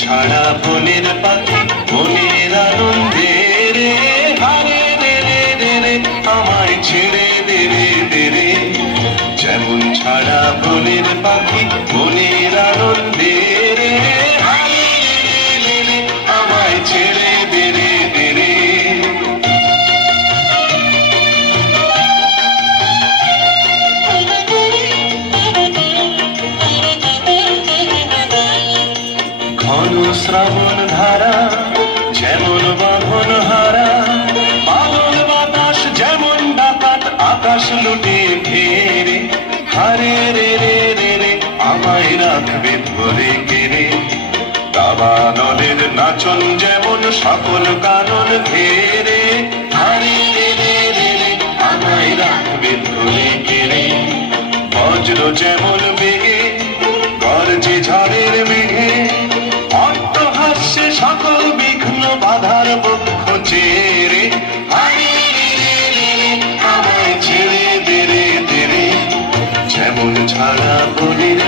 ছাড়া বনের পাখি মনের আনন্দে রে, হারে রে রে রে রে আমায় ছেড়ে দে রে দে রে। যেমন ছাড়া বনের পাখি মনের আনন্দে রে, হারে রে রে রে রে আমায় ছেড়ে দে রে দে রে। ঘন শ্রাবণ ধারা যেমন বাঁধন হারা, বাদল বাতাস যেমন ডাকাত আকাশ লুটে ফেরে, হারে রে রে রে রে আমায় রাখবে ধরে কেড়ে। দাবানলের নাচন যেমন সকল কানন ঘেরে, হারে রে রে রে রে আমায় রাখবে ধরে কেড়ে। বজ্র যেমন বেগে গর্জে ঝড়ের মেঘে, অট্টহাস্যে সকল বিঘ্ন বাধার বক্ষ চেরে, হারে রে রে রে রে আমায় ছেড়ে দে রে দে রে। যেমন ছাড়া বনের